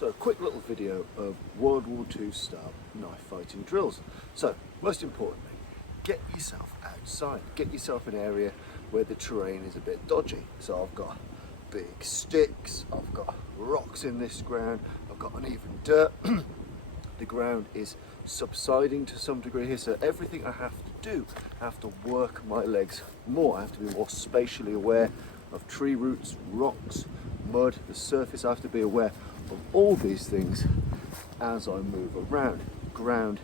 So a quick little video of World War II style knife fighting drills. So most importantly, get yourself outside, get yourself an area where the terrain is a bit dodgy. So I've got big sticks, I've got rocks in this ground, I've got uneven dirt. The ground is subsiding to some degree here, so everything I have to do, I have to work my legs more. I have to be more spatially aware of tree roots, rocks, mud, the surface. I have to be aware of all these things as I move around. Ground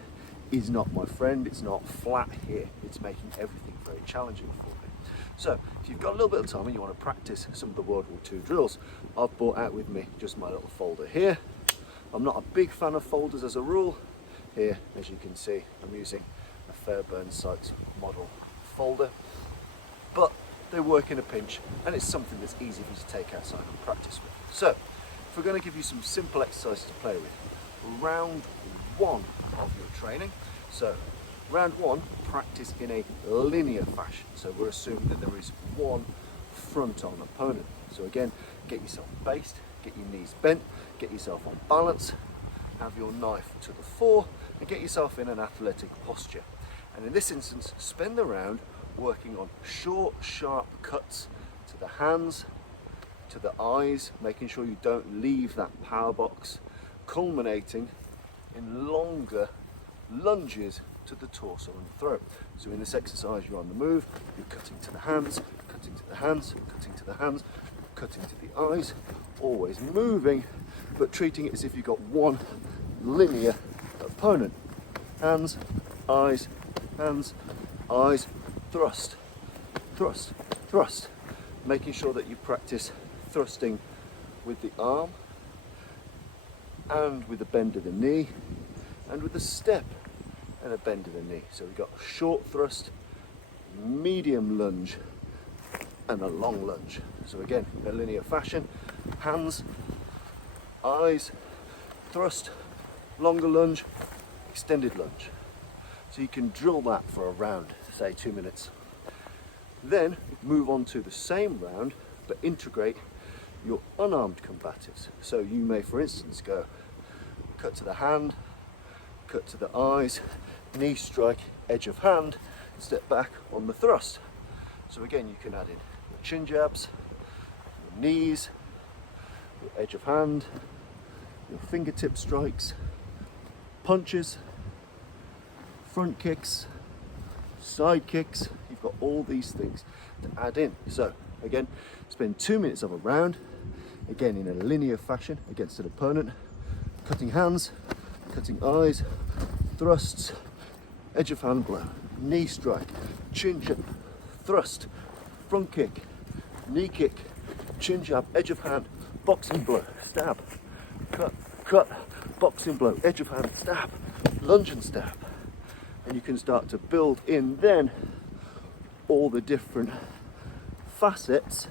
is not my friend, it's not flat here, it's making everything very challenging for me. So if you've got a little bit of time and you want to practice some of the World War II drills, I've brought out with me just my little folder here. I'm not a big fan of folders as a rule. Here, as you can see, I'm using a Fairbairn Sights model folder, but they work in a pinch and it's something that's easy for you to take outside and practice with. So if we're going to give you some simple exercises to play with, round one of your training. So round one, practice in a linear fashion. So we're assuming that there is one front-on opponent. So again, get yourself based, get your knees bent, get yourself on balance, have your knife to the fore, and get yourself in an athletic posture. And in this instance, spend the round working on short, sharp cuts to the hands, to the eyes, making sure you don't leave that power box, culminating in longer lunges to the torso and throat. So in this exercise, you're on the move, you're cutting to the hands, cutting to the hands, cutting to the hands, cutting to the eyes, always moving, but treating it as if you've got one linear opponent. Hands, eyes, thrust, thrust, thrust. Making sure that you practice thrusting with the arm and with a bend of the knee and with a step and a bend of the knee. So we've got short thrust, medium lunge and a long lunge. So again, in a linear fashion, hands, eyes, thrust, longer lunge, extended lunge. So you can drill that for a round, say 2 minutes. Then move on to the same round, but integrate your unarmed combatives. So you may, for instance, go cut to the hand, cut to the eyes, knee strike, edge of hand, step back on the thrust. So again, you can add in your chin jabs, your knees, your edge of hand, your fingertip strikes, punches, front kicks, side kicks. You've got all these things to add in. So again, spend 2 minutes of a round, again in a linear fashion against an opponent, cutting hands, cutting eyes, thrusts, edge of hand blow, knee strike, chin jab, thrust, front kick, knee kick, chin jab, edge of hand, boxing blow, stab, cut, cut, boxing blow, edge of hand, stab, lunge and stab. And you can start to build in then all the different facets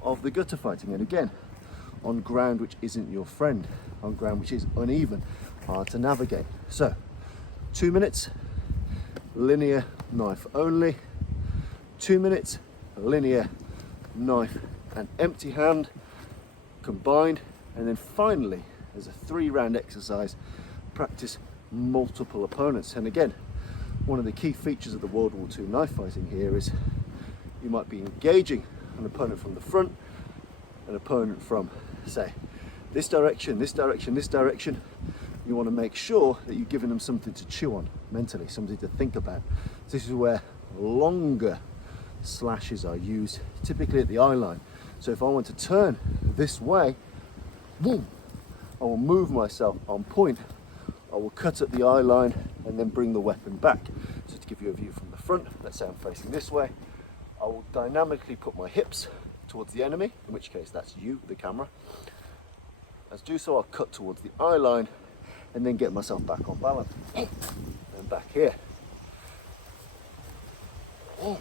of the gutter fighting. And again, on ground which isn't your friend, on ground which is uneven, hard to navigate. So 2 minutes, linear knife only, 2 minutes, linear knife and empty hand combined, and then finally, as a 3-round exercise, practice multiple opponents. And again, one of the key features of the World War II knife fighting here is you might be engaging an opponent from the front, an opponent from, say, this direction, this direction, this direction. You want to make sure that you're giving them something to chew on mentally, something to think about. This is where longer slashes are used, typically at the eye line. So if I want to turn this way, boom, I will move myself on point. I will cut at the eye line and then bring the weapon back. So to give you a view from the front, let's say I'm facing this way, I will dynamically put my hips towards the enemy, in which case that's you, the camera. As do so, I'll cut towards the eye line and then get myself back on balance. And back here. Now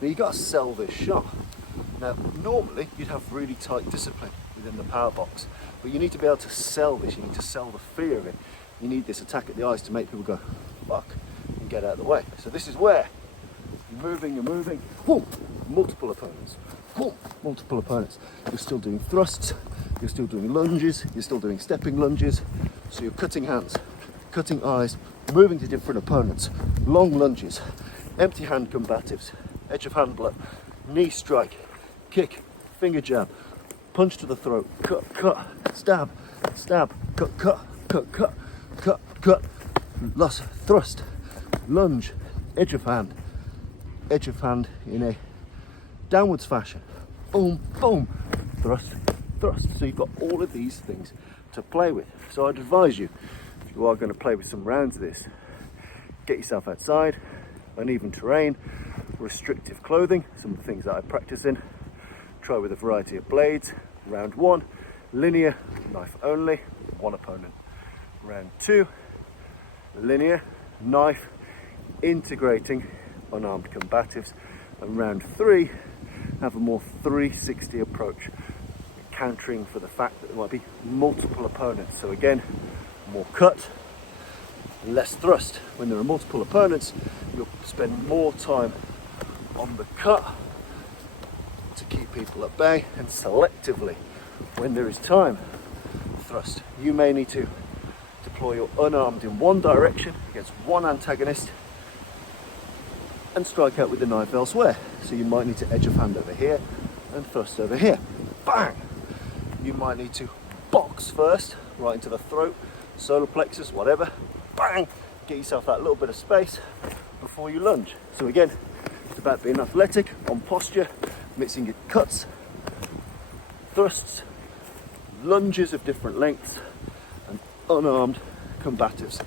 you've got to sell this shot. Now normally you'd have really tight discipline within the power box, but you need to be able to sell this, you need to sell the fear of it. You need this attack at the eyes to make people go, fuck, and get out of the way. So this is where you're moving, whoa, multiple opponents, whoa, multiple opponents. You're still doing thrusts, you're still doing lunges, you're still doing stepping lunges. So you're cutting hands, cutting eyes, moving to different opponents, long lunges, empty hand combatives, edge of hand blow, knee strike, kick, finger jab, punch to the throat, cut, stab, cut, loss, thrust, lunge, edge of hand in a downwards fashion, boom, boom, thrust. So you've got all of these things to play with. So I'd advise you, if you are going to play with some rounds of this, get yourself outside, uneven terrain, restrictive clothing, some of the things that I practice in. Try with a variety of blades. Round 1, linear, knife only, one opponent. Round 2, linear, knife, integrating unarmed combatives. And round 3, have a more 360 approach, countering for the fact that there might be multiple opponents. So again, more cut, less thrust. When there are multiple opponents, you'll spend more time on the cut to keep people at bay, and selectively, when there is time, thrust. You may need to deploy your unarmed in one direction against one antagonist and strike out with the knife elsewhere. So you might need to edge of hand over here and thrust over here. Bang! You might need to box first, right into the throat, solar plexus, whatever. Bang! Get yourself that little bit of space before you lunge. So again, it's about being athletic, on posture, mixing your cuts, thrusts, lunges of different lengths, and unarmed combatives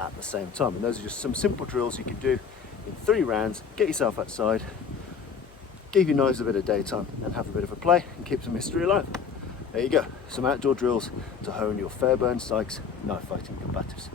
at the same time. And those are just some simple drills you can do in 3 rounds. Get yourself outside, give your nose a bit of daytime, and have a bit of a play and keep some history alive. There you go, some outdoor drills to hone your Fairbairn Sykes knife fighting combatives.